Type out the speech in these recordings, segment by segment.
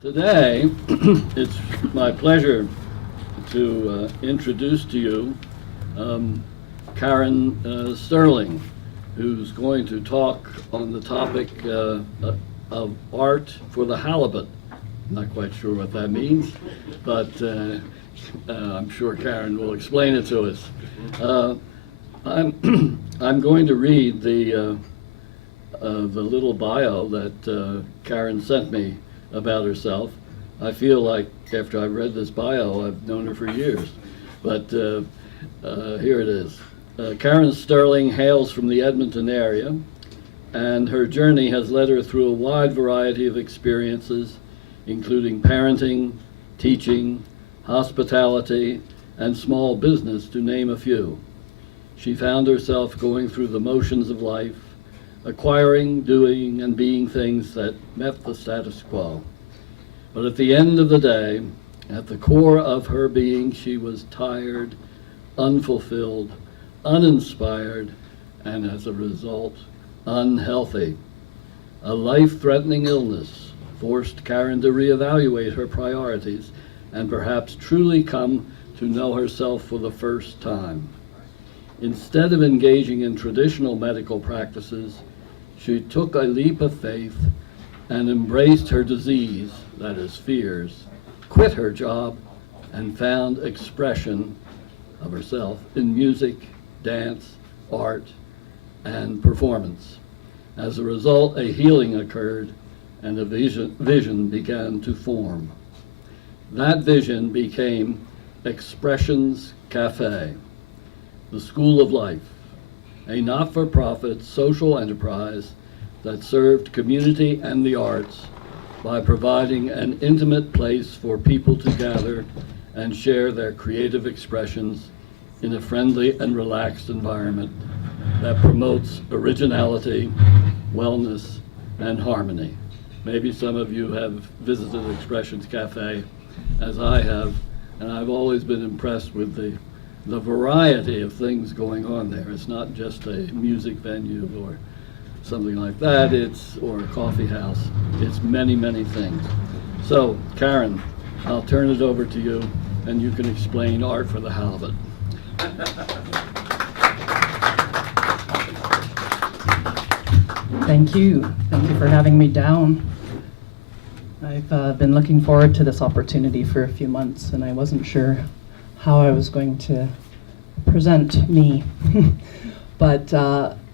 Today, it's my pleasure to introduce to you Karyn Stirling, who's going to talk on the topic of art for the halibut. I'm not quite sure what that means, but I'm sure Karyn will explain it to us. I'm going to read the little bio that Karyn sent me about herself. I feel like after I've read this bio, I've known her for years. But here it is. Karyn Stirling hails from the Edmonton area, and her journey has led her through a wide variety of experiences, including parenting, teaching, hospitality, and small business, to name a few. She found herself going through the motions of life, acquiring, doing, and being things that met the status quo. But at the end of the day, at the core of her being, she was tired, unfulfilled, uninspired, and as a result, unhealthy. A life-threatening illness forced Karyn to reevaluate her priorities and perhaps truly come to know herself for the first time. Instead of engaging in traditional medical practices, she took a leap of faith and embraced her disease, that is fears, quit her job, and found expression of herself in music, dance, art, and performance. As a result, a healing occurred and a vision began to form. That vision became Expressions Cafe, the School of Life, a not-for-profit social enterprise that served community and the arts by providing an intimate place for people to gather and share their creative expressions in a friendly and relaxed environment that promotes originality, wellness, and harmony. Maybe some of you have visited Expressions Cafe, as I have, and I've always been impressed with the variety of things going on there. It's not just a music venue or something like that, or a coffee house. It's many, many things. So, Karyn, I'll turn it over to you, and you can explain art for the halibut. Thank you. Thank you for having me down. I've been looking forward to this opportunity for a few months, and I wasn't sure how I was going to present me. But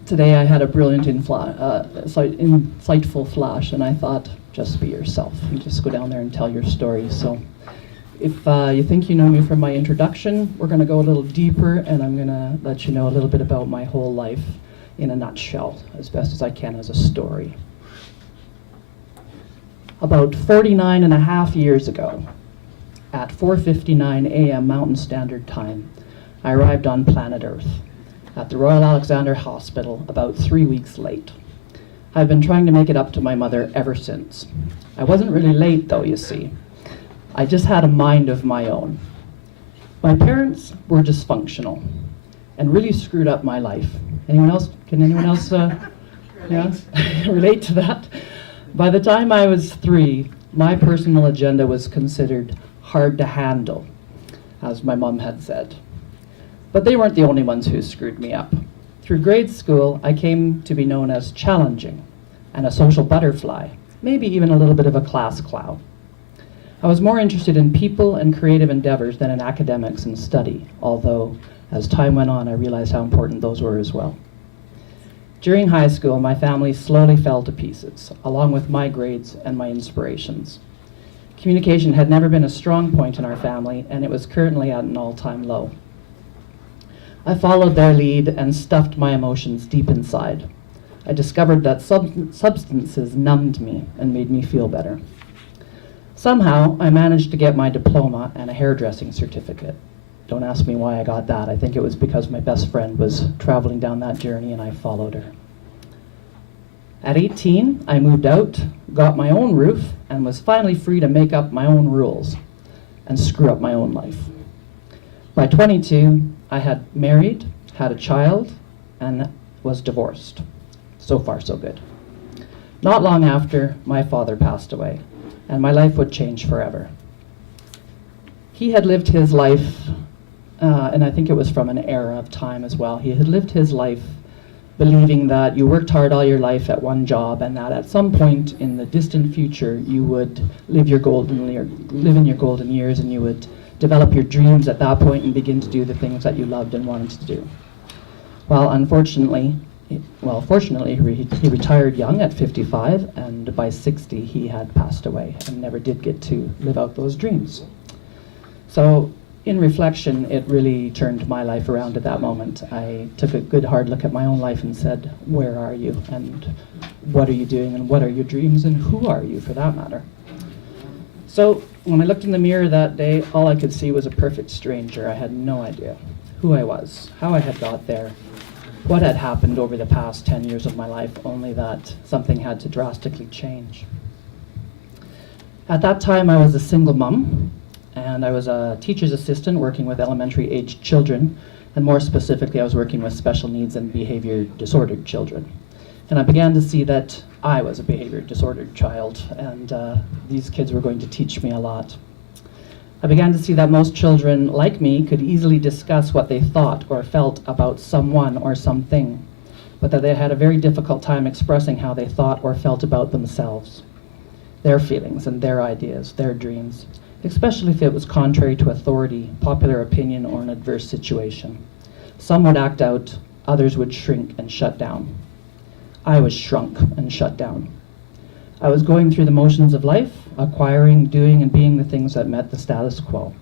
today I had a brilliant insightful flash, and I thought, just be yourself and just go down there and tell your story. So if you think you know me from my introduction, we're going to go a little deeper, and I'm going to let you know a little bit about my whole life in a nutshell, as best as I can as a story. About 49 and a half years ago, at 4:59 a.m. Mountain Standard Time, I arrived on planet Earth at the Royal Alexandra Hospital about 3 weeks late. I've been trying to make it up to my mother ever since. I wasn't really late though, you see. I just had a mind of my own. My parents were dysfunctional and really screwed up my life. Anyone else? Can anyone else relate to that? By the time I was 3, my personal agenda was considered hard to handle, as my mom had said. But they weren't the only ones who screwed me up. Through grade school, I came to be known as challenging and a social butterfly, maybe even a little bit of a class clown. I was more interested in people and creative endeavors than in academics and study, although as time went on, I realized how important those were as well. During high school, my family slowly fell to pieces, along with my grades and my inspirations. Communication had never been a strong point in our family, and it was currently at an all-time low. I followed their lead and stuffed my emotions deep inside. I discovered that substances numbed me and made me feel better. Somehow, I managed to get my diploma and a hairdressing certificate. Don't ask me why I got that. I think it was because my best friend was traveling down that journey and I followed her. At 18, I moved out, got my own roof, and was finally free to make up my own rules and screw up my own life. By 22, I had married, had a child, and was divorced. So far, so good. Not long after, my father passed away. and my life would change forever. He had lived his life, and I think it was from an era of time as well. He had lived his life believing that you worked hard all your life at one job, and that at some point in the distant future you would live in your golden years, and you would develop your dreams at that point and begin to do the things that you loved and wanted to do. Well, fortunately, he retired young at 55, and by 60 he had passed away and never did get to live out those dreams. So in reflection, it really turned my life around at that moment. I took a good hard look at my own life and said, where are you, and what are you doing, and what are your dreams, and who are you, for that matter? So when I looked in the mirror that day, all I could see was a perfect stranger. I had no idea who I was, how I had got there, what had happened over the past 10 years of my life, only that something had to drastically change. At that time, I was a single mom, and I was a teacher's assistant working with elementary-aged children, and more specifically, I was working with special needs and behavior disordered children. And I began to see that I was a behavior disordered child, and these kids were going to teach me a lot. I began to see that most children, like me, could easily discuss what they thought or felt about someone or something, but that they had a very difficult time expressing how they thought or felt about themselves, their feelings and their ideas, their dreams, especially if it was contrary to authority, popular opinion, or an adverse situation. Some would act out, others would shrink and shut down. I was shrunk and shut down. I was going through the motions of life, acquiring, doing, and being the things that met the status quo.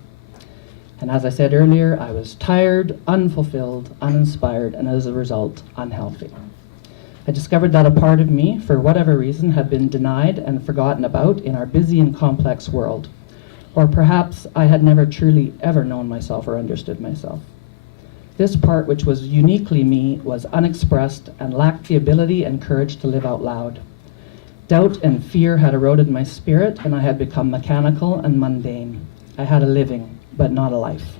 And as I said earlier, I was tired, unfulfilled, uninspired, and as a result, unhealthy. I discovered that a part of me, for whatever reason, had been denied and forgotten about in our busy and complex world. Or perhaps I had never truly ever known myself or understood myself. This part, which was uniquely me, was unexpressed and lacked the ability and courage to live out loud. Doubt and fear had eroded my spirit, and I had become mechanical and mundane. I had a living, but not a life.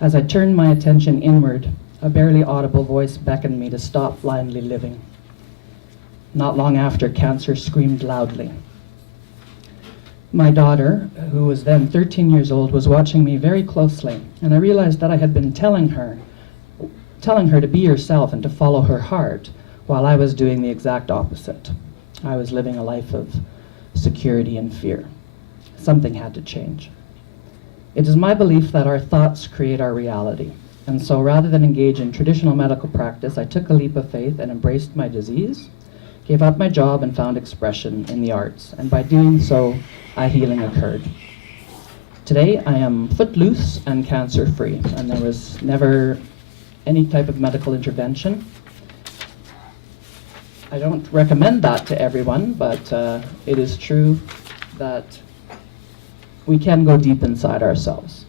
As I turned my attention inward, a barely audible voice beckoned me to stop blindly living. Not long after, cancer screamed loudly. My daughter, who was then 13 years old, was watching me very closely, and I realized that I had been telling her to be herself and to follow her heart, while I was doing the exact opposite. I was living a life of security and fear. Something had to change. It is my belief that our thoughts create our reality, and so rather than engage in traditional medical practice, I took a leap of faith and embraced my disease, gave up my job, and found expression in the arts, and by doing so, a healing occurred. Today, I am footloose and cancer-free, and there was never any type of medical intervention. I don't recommend that to everyone, but it is true that we can go deep inside ourselves.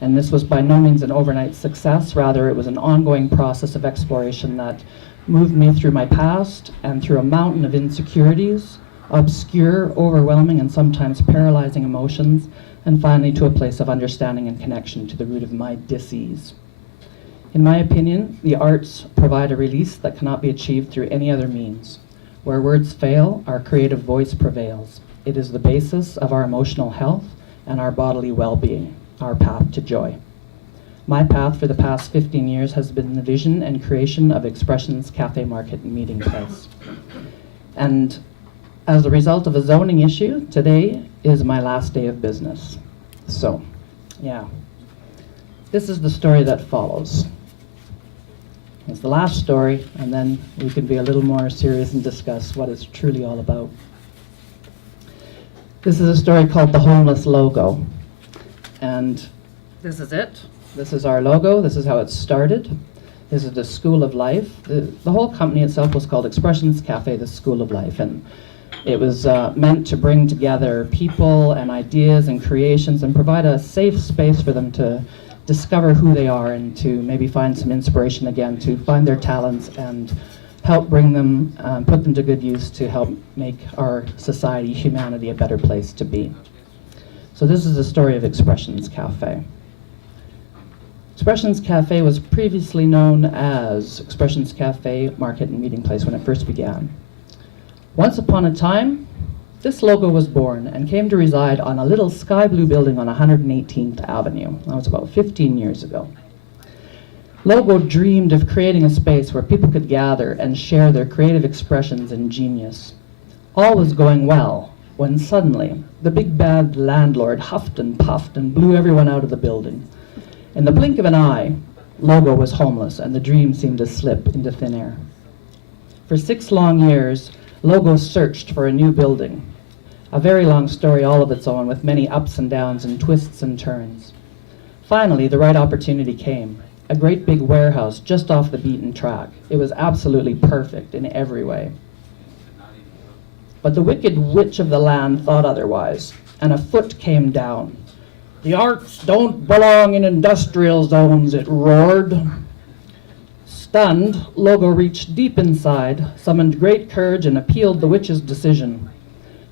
And this was by no means an overnight success, rather it was an ongoing process of exploration that moved me through my past and through a mountain of insecurities, obscure, overwhelming, and sometimes paralyzing emotions, and finally to a place of understanding and connection to the root of my disease. In my opinion, the arts provide a release that cannot be achieved through any other means. Where words fail, our creative voice prevails. It is the basis of our emotional health and our bodily well-being, our path to joy. My path for the past 15 years has been the vision and creation of Expressions Cafe Market and Meeting Place. And as a result of a zoning issue, today is my last day of business. So, yeah. This is the story that follows. It's the last story, and then we can be a little more serious and discuss what it's truly all about. This is a story called The Homeless Logo. And this is it. This is our logo. This is how it started. This is the School of Life. The whole company itself was called Expressions Cafe, the School of Life. And it was meant to bring together people and ideas and creations and provide a safe space for them to discover who they are and to maybe find some inspiration again, to find their talents and help bring them, put them to good use to help make our society, humanity, a better place to be. So this is the story of Expressions Cafe. Expressions Cafe was previously known as Expressions Cafe Market and Meeting Place when it first began. Once upon a time, This logo was born and came to reside on a little sky blue building on 118th Avenue. That was about 15 years ago. Logo dreamed of creating a space where people could gather and share their creative expressions and genius. All was going well when suddenly the big bad landlord huffed and puffed and blew everyone out of the building. In the blink of an eye, Logo was homeless and the dream seemed to slip into thin air. For 6 long years, Logo searched for a new building. A very long story all of its own, with many ups and downs and twists and turns. Finally, the right opportunity came. A great big warehouse just off the beaten track. It was absolutely perfect in every way. But the wicked witch of the land thought otherwise, and a foot came down. "The arts don't belong in industrial zones," it roared. Stunned, Logo reached deep inside, summoned great courage, and appealed the witch's decision.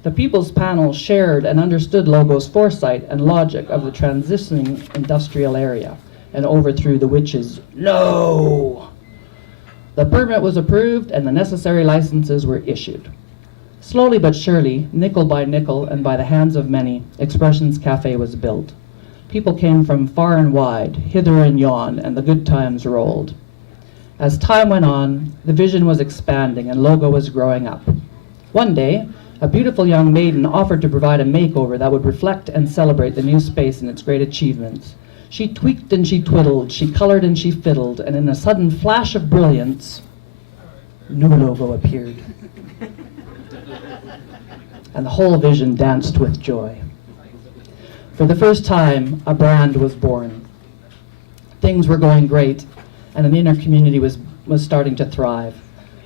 The People's Panel shared and understood Logo's foresight and logic of the transitioning industrial area, and overthrew the witch's "no." The permit was approved, and the necessary licenses were issued. Slowly but surely, nickel by nickel, and by the hands of many, Expressions Cafe was built. People came from far and wide, hither and yon, and the good times rolled. As time went on, the vision was expanding and Logo was growing up. One day, a beautiful young maiden offered to provide a makeover that would reflect and celebrate the new space and its great achievements. She tweaked and she twiddled, she colored and she fiddled, and in a sudden flash of brilliance, new Logo appeared. And the whole vision danced with joy. For the first time, a brand was born. Things were going great, and an inner community was starting to thrive.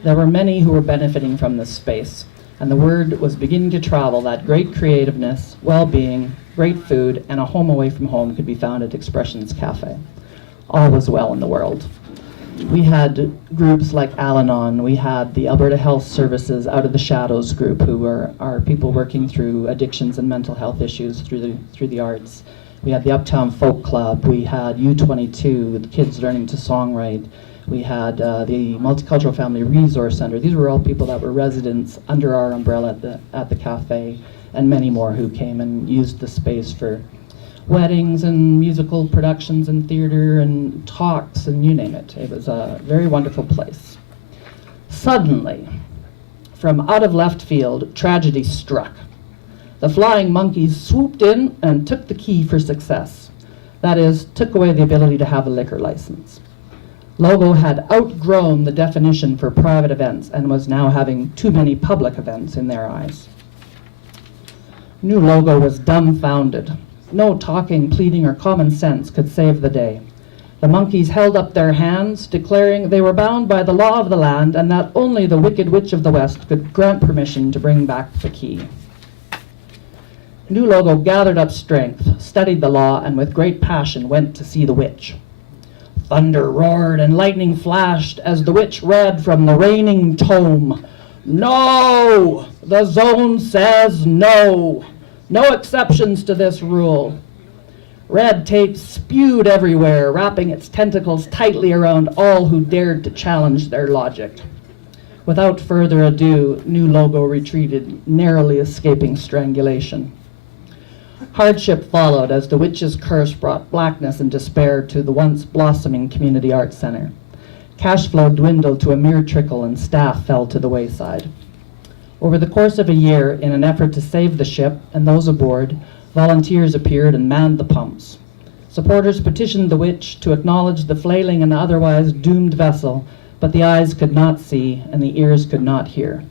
There were many who were benefiting from this space, and the word was beginning to travel that great creativeness, well-being, great food, and a home away from home could be found at Expressions Cafe. All was well in the world. We had groups like Al-Anon, we had the Alberta Health Services Out of the Shadows group, who are people working through addictions and mental health issues through the arts. We had the Uptown Folk Club, we had U22, the kids learning to songwrite. We had the Multicultural Family Resource Center. These were all people that were residents under our umbrella at the cafe, and many more who came and used the space for weddings and musical productions and theater and talks and you name it. It was a very wonderful place. Suddenly, from out of left field, tragedy struck. The flying monkeys swooped in and took the key for success. That is, took away the ability to have a liquor license. Logo had outgrown the definition for private events and was now having too many public events in their eyes. New Logo was dumbfounded. No talking, pleading, or common sense could save the day. The monkeys held up their hands, declaring they were bound by the law of the land and that only the wicked witch of the West could grant permission to bring back the key. New Logo gathered up strength, studied the law, and with great passion went to see the witch. Thunder roared and lightning flashed as the witch read from the reigning tome. "No! The zone says no! No exceptions to this rule." Red tape spewed everywhere, wrapping its tentacles tightly around all who dared to challenge their logic. Without further ado, New Logo retreated, narrowly escaping strangulation. Hardship followed as the witch's curse brought blackness and despair to the once blossoming community arts center. Cash flow dwindled to a mere trickle and staff fell to the wayside. Over the course of a year, in an effort to save the ship and those aboard, volunteers appeared and manned the pumps. Supporters petitioned the witch to acknowledge the flailing and otherwise doomed vessel, but the eyes could not see and the ears could not hear.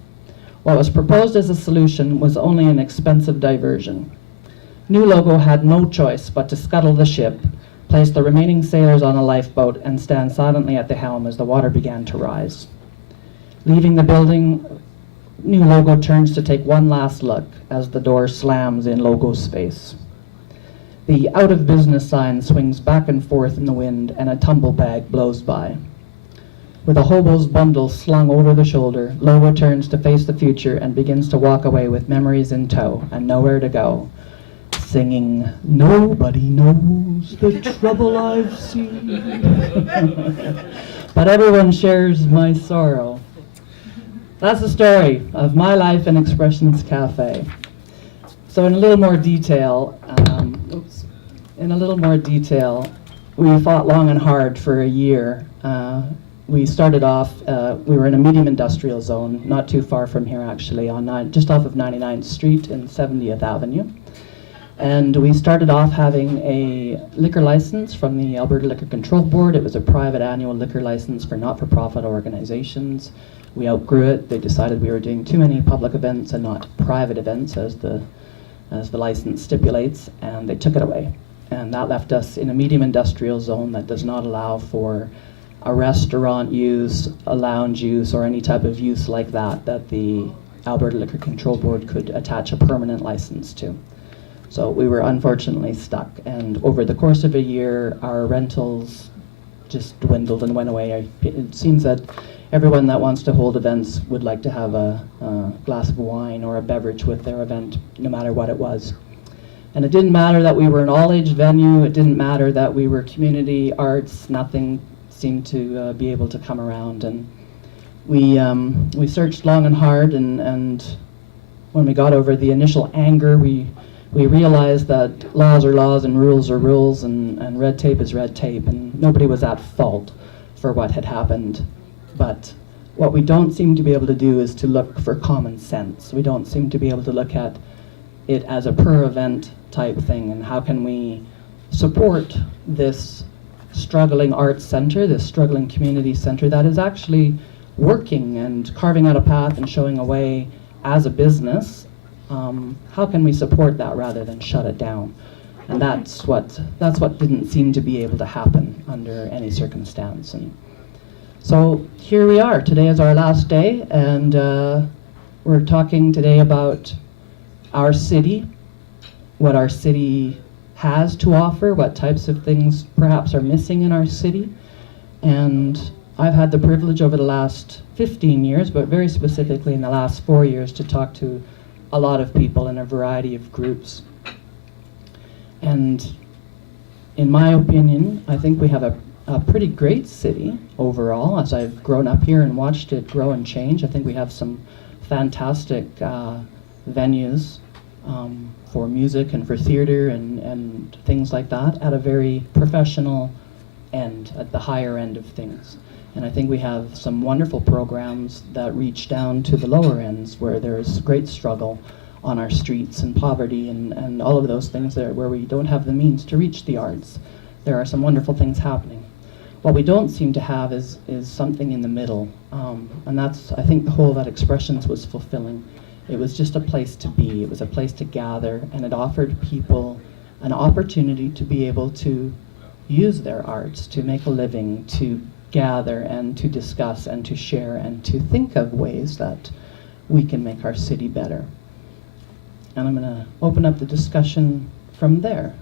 What was proposed as a solution was only an expensive diversion. New Logo had no choice but to scuttle the ship, place the remaining sailors on a lifeboat, and stand silently at the helm as the water began to rise. Leaving the building, New Logo turns to take one last look as the door slams in Logo's face. The out of business sign swings back and forth in the wind and a tumble bag blows by. With a hobo's bundle slung over the shoulder, Logo turns to face the future and begins to walk away with memories in tow and nowhere to go, singing, "Nobody knows the trouble I've seen, but everyone shares my sorrow." That's the story of my life in Expressions Cafe. So in a little more detail, we fought long and hard for a year. We started off, we were in a medium industrial zone, not too far from here actually, just off of 99th Street and 70th Avenue. And we started off having a liquor license from the Alberta Liquor Control Board. It was a private annual liquor license for not-for-profit organizations. We outgrew it. They decided we were doing too many public events and not private events as the license stipulates, and they took it away. And that left us in a medium industrial zone that does not allow for a restaurant use, a lounge use, or any type of use like that that the Alberta Liquor Control Board could attach a permanent license to. So we were unfortunately stuck, and over the course of a year, our rentals just dwindled and went away. It seems that everyone that wants to hold events would like to have a glass of wine or a beverage with their event, no matter what it was. And it didn't matter that we were an all-age venue, it didn't matter that we were community arts, nothing seemed to be able to come around. And we searched long and hard, and when we got over the initial anger, we realized that laws are laws and rules are rules, and red tape is red tape, and nobody was at fault for what had happened. But what we don't seem to be able to do is to look for common sense. We don't seem to be able to look at it as a per event type thing, and how can we support this struggling arts center, this struggling community center that is actually working and carving out a path and showing a way as a business. How can we support that rather than shut it down? And that's what didn't seem to be able to happen under any circumstance. And so here we are. Today is our last day, and we're talking today about our city, what our city has to offer, what types of things perhaps are missing in our city. And I've had the privilege over the last 15 years, but very specifically in the last 4 years, to talk to a lot of people in a variety of groups. And in my opinion, I think we have a pretty great city overall. As I've grown up here and watched it grow and change, I think we have some fantastic venues for music and for theater and things like that at a very professional end, at the higher end of things. And I think we have some wonderful programs that reach down to the lower ends where there's great struggle on our streets and poverty and all of those things there where we don't have the means to reach the arts. There are some wonderful things happening. What we don't seem to have is something in the middle. And that's, I think the whole that Expressions was fulfilling. It was just a place to be. It was a place to gather, and it offered people an opportunity to be able to use their arts, to make a living, to gather and to discuss and to share and to think of ways that we can make our city better. And I'm going to open up the discussion from there.